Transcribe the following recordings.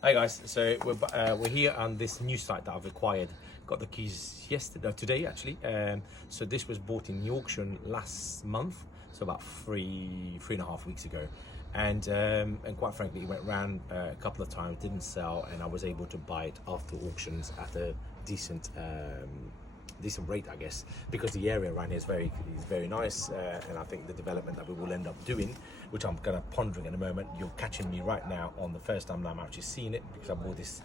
Hi guys, so we're here on this new site that I've acquired. Got the keys yesterday, today actually. So this was bought in the auction last month, so about three and a half weeks ago. And quite frankly, it went round a couple of times, didn't sell, and I was able to buy it after auctions at a decent rate, I guess, because the area around here is very nice, and I think the development that we will end up doing, which I'm gonna pondering in a moment. You're catching me right now on the first time that I'm actually seeing it, because I bought this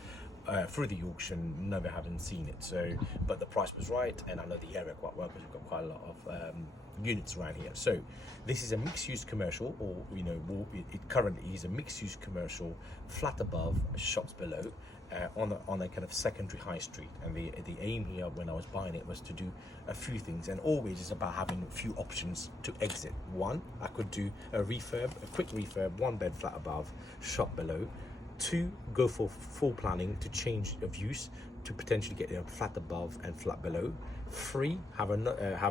through the auction, never having seen it. So, but the price was right, and I know the area quite well because we've got quite a lot of units around here. So this is a mixed-use commercial, or it currently is a mixed-use commercial, flat above, shops below, on a kind of secondary high street. And the aim here when I was buying it was to do a few things, and always is about having a few options to exit. One, I could do a quick refurb, 1 bed flat above, shop below. 2, go for full planning to change of use to potentially get a flat above and flat below. 3, have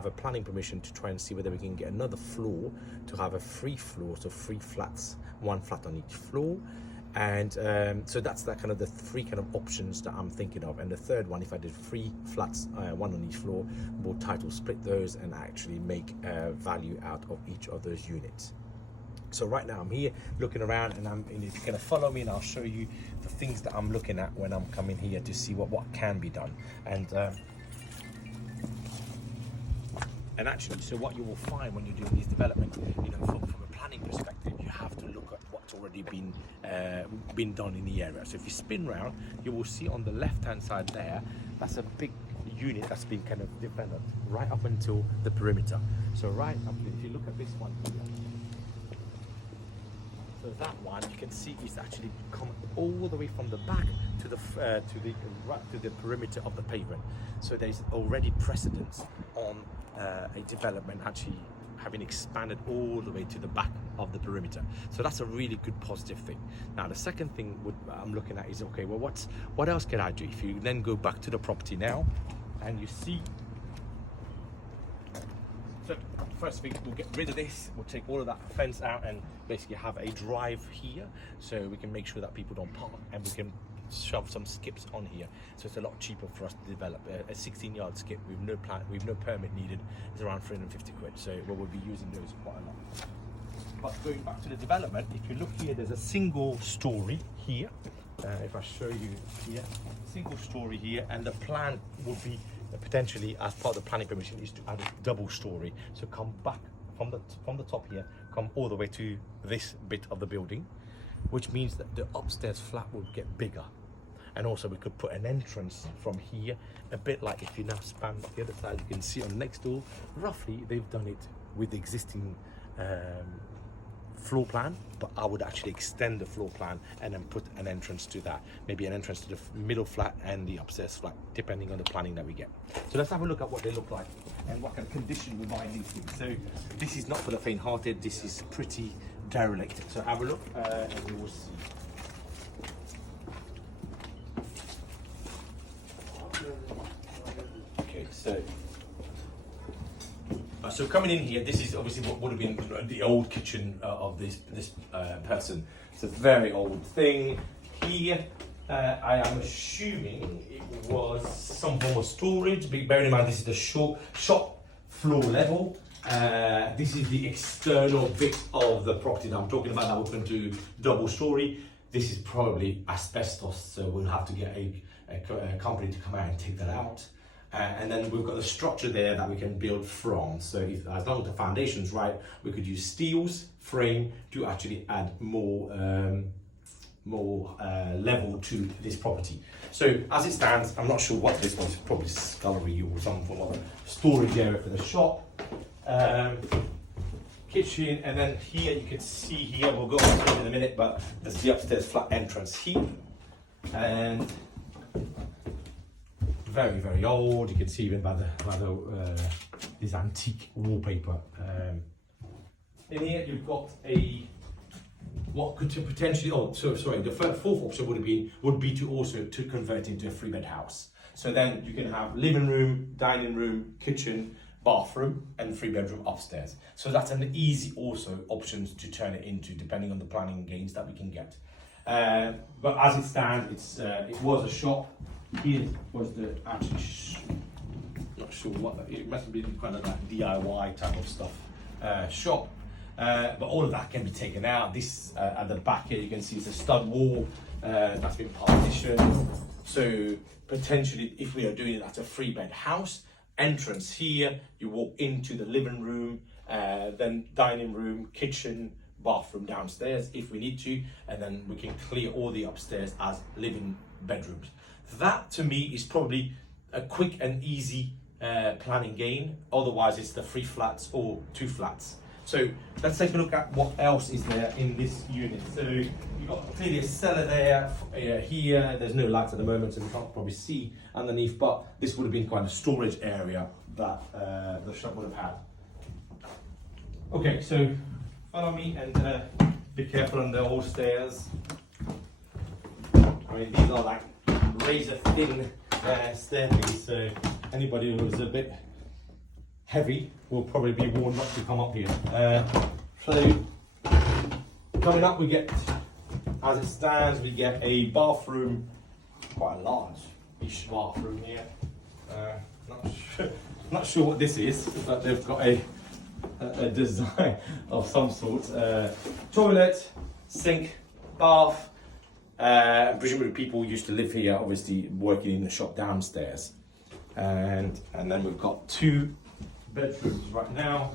a planning permission to try and see whether we can get another floor to have a 3 floor, so 3 flats, 1 flat on each floor. And so that's that kind of the 3 kind of options that I'm thinking of. And the third one, if I did 3 flats, 1 on each floor, we'll title split those and actually make value out of each of those units. So right now I'm here looking around, and if you're going to follow me, and I'll show you the things that I'm looking at when I'm coming here to see what can be done. And actually, so what you will find when you're doing these developments, from a planning perspective, you have to look at what's already been done in the area. So if you spin round, you will see on the left hand side there, that's a big unit that's been kind of developed right up until the perimeter. So right up, if you look at this one here, so that one, you can see it's actually come all the way from the back to the perimeter of the pavement. So there's already precedence on a development actually having expanded all the way to the back of the perimeter. So that's a really good positive thing. Now the second thing I'm looking at is, okay, well, what else can I do? If you then go back to the property now, and you see, so first thing, we'll get rid of this, we'll take all of that fence out and basically have a drive here, so we can make sure that people don't park, and we can shove some skips on here, so it's a lot cheaper for us to develop. A 16-yard skip with no permit needed is around 350 quid, so we'll be using those quite a lot. But going back to the development, if you look here, there's a single story here. If I show you here, single story here, and the plan would be potentially, as part of the planning permission, is to add a double story. So come back from the top here, come all the way to this bit of the building, which means that the upstairs flat will get bigger. And also we could put an entrance from here, a bit like if you now span the other side, you can see on the next door, roughly they've done it with the existing floor plan, but I would actually extend the floor plan and then put an entrance to that, maybe an entrance to the middle flat and the upstairs flat, depending on the planning that we get. So let's have a look at what they look like and what kind of condition we buy these things. So this is not for the faint-hearted, this is pretty derelict. So have a look and you will see. Okay, so coming in here, this is obviously what would have been the old kitchen of this person. It's a very old thing. Here, I am assuming it was some form of storage. Bearing in mind, this is the shop floor level. This is the external bit of the property that I'm talking about that we're going to double story. This is probably asbestos, so we'll have to get a company to come out and take that out. And then we've got the structure there that we can build from. So as long as the foundation's right, we could use steels frame to actually add more level to this property. So as it stands, I'm not sure what this was, probably scullery or some form of storage area for the shop. Kitchen, and then here you can see here, we'll go on to it in a minute, but there's the upstairs flat entrance here. And very, very old. You can see even by this antique wallpaper. In here you've got what could potentially, the fourth option would be to also convert into a 3-bed house. So then you can have living room, dining room, kitchen, bathroom, and 3-bedroom upstairs. So that's an easy also options to turn it into, depending on the planning gains that we can get. But as it stands, it was a shop. Here was the actually, not sure what, it must have been kind of like DIY type of stuff shop. But all of that can be taken out. This at the back here, you can see it's a stud wall that's been partitioned. So potentially, if we are doing it as a 3-bed house, entrance here, you walk into the living room, then dining room, kitchen, bathroom downstairs if we need to, and then we can clear all the upstairs as living bedrooms. That to me is probably a quick and easy planning gain. Otherwise it's the 3 flats or 2 flats. So let's take a look at what else is there in this unit. So you've got clearly a cellar there, here, there's no lights at the moment so we can't probably see underneath, but this would have been quite a storage area that the shop would have had. Okay, so follow me and be careful on the old stairs. I mean, these are like razor thin staircase, so anybody who's a bit heavy will probably be warned not to come up here. So coming up, we get, as it stands, we get a bathroom, quite a large-ish bathroom here. Not sure what this is, but they've got a design of some sort. Toilet, sink, bath. Presumably people used to live here, obviously working in the shop downstairs. And then we've got 2 bedrooms right now.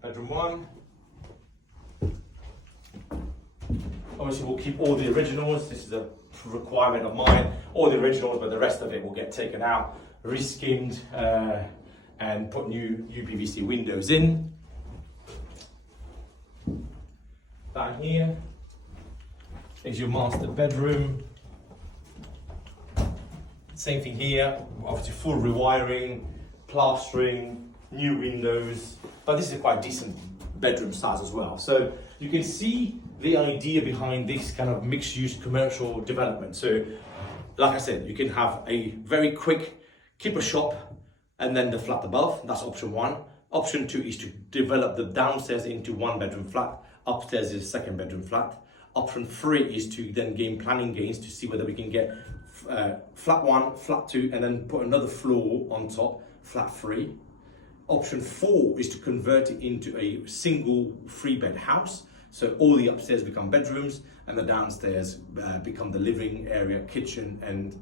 Bedroom 1. Obviously we'll keep all the originals. This is a requirement of mine. All the originals, but the rest of it will get taken out, reskinned, and put new UPVC windows in. Down here is your master bedroom. Same thing here, obviously full rewiring, plastering, new windows, but this is a quite decent bedroom size as well. So you can see the idea behind this kind of mixed-use commercial development. So like I said, you can have a very quick keep a shop and then the flat above. That's option 1. Option 2 is to develop the downstairs into 1-bedroom flat, upstairs is a 2nd-bedroom flat. Option 3 is to then gain planning gains to see whether we can get flat 1, flat 2, and then put another floor on top, flat 3. Option 4 is to convert it into a single 3-bed house. So all the upstairs become bedrooms and the downstairs become the living area, kitchen and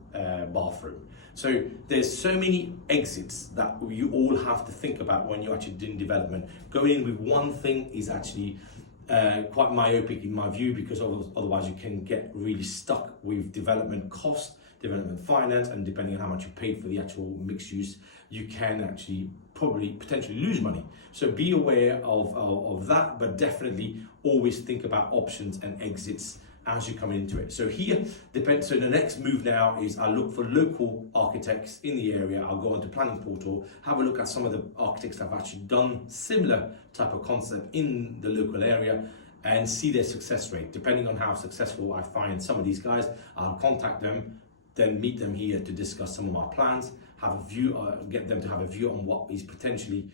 bathroom. So there's so many exits that you all have to think about when you're actually doing development. Going in with one thing is actually quite myopic in my view, because otherwise you can get really stuck with development cost, development finance, and depending on how much you paid for the actual mixed use, you can actually potentially lose money. So be aware of that, but definitely always think about options and exits as you come into it. So here, so the next move now is I look for local architects in the area. I'll go onto planning portal, have a look at some of the architects that have actually done similar type of concept in the local area and see their success rate. Depending on how successful I find some of these guys, I'll contact them, then meet them here to discuss some of our plans, have a view, get them to have a view on what is potentially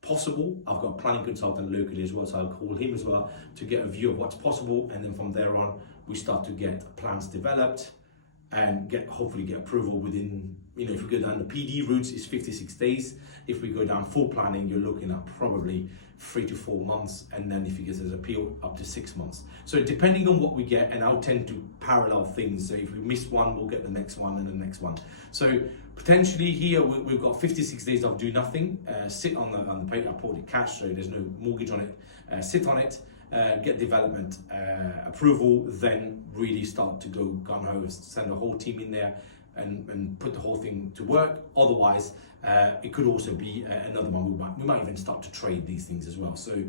possible. I've got a planning consultant locally as well, so I'll call him as well to get a view of what's possible, and then from there on we start to get plans developed and hopefully get approval within, if we go down the PD routes, it's 56 days. If we go down full planning, you're looking at probably 3 to 4 months, and then if it gets an appeal, up to 6 months. So depending on what we get, and I'll tend to parallel things. So if we miss one, we'll get the next one and the next one. So potentially here we've got 56 days of do nothing. Sit on the paper, I poured it cash, so there's no mortgage on it. Sit on it. Get development approval, then really start to go gung-ho, send a whole team in there and put the whole thing to work. Otherwise, it could also be another one. We might even start to trade these things as well. So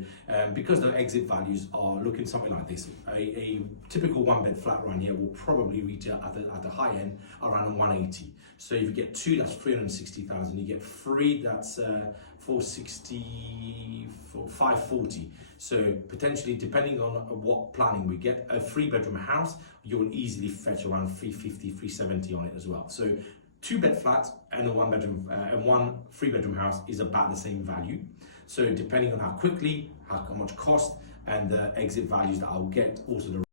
because the exit values are looking something like this, a typical 1-bed flat around here will probably reach at the high end around 180. So if you get 2, that's 360,000. You get 3, that's 460, 540. So potentially, depending on what planning we get, a 3-bedroom house, you'll easily fetch around 350, 370 on it as well. So 2-bed flat and a 1-bedroom and 1 3-bedroom house is about the same value. So depending on how quickly, how much cost, and the exit values that I'll get, also the